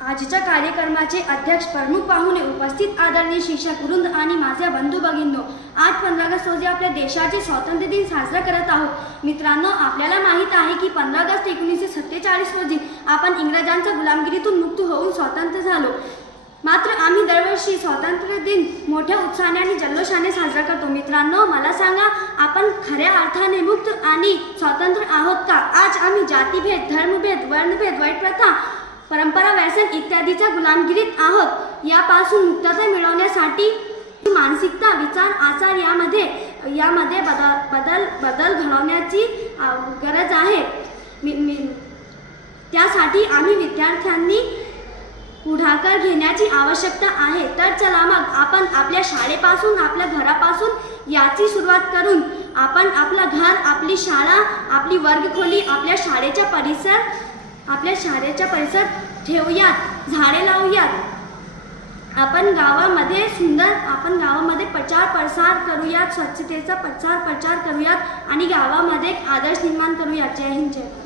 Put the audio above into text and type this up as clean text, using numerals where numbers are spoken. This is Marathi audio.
आजच्या कार्यक्रमाचे अध्यक्ष प्रमुख पाहुणे उपस्थित आदरणीय शिक्षक वृंद आणि माझे बंधू भगिनींनो, आज 15 ऑगस्ट रोजी आपल्या देशाचे स्वातंत्र्य दिन साजरा करत आहोत। मित्रांनो, आपल्याला माहीत आहे की 15 ऑगस्ट 1947 रोजी आपण इंग्रजांच्या गुलामगिरीतून मुक्त होऊन स्वतंत्र झालो। मात्र आम्ही दरवर्षी स्वातंत्र्य दिन मोठ्या उत्साहाने आणि जल्लोषाने साजरा करतो। मित्रांनो, मला सांगा, आपण खऱ्या अर्थाने मुक्त आणि स्वतंत्र आहोत का? आज आम्ही जातीभेद, धर्मभेद, वर्णभेद, वाईट प्रथा, परंपरा, व्यसन इत्यादीच्या गुलामगिरीत आहोत। यापासून मुक्तता मिळवण्यासाठी मानसिकता, विचार, आचार यामध्ये बदल घडवण्याची गरज आहे। त्यासाठी आम्ही विद्यार्थ्यांनी पुढाकार घेण्याची आवश्यकता आहे। तर चला मग आपण आपल्या शाळेपासून, आपल्या घरापासून याची सुरुवात करून आपण आपलं घर, आपली शाळा, आपली वर्गखोली, आपल्या शाळेचा परिसर ठेवूयात, झाडे लावूयात। आपण गावामध्ये प्रचार प्रसार करूयात, स्वच्छतेचा प्रचार करूयात आणि गावामध्ये एक आदर्श निर्माण करूयात। जय हिंद, जय भारत।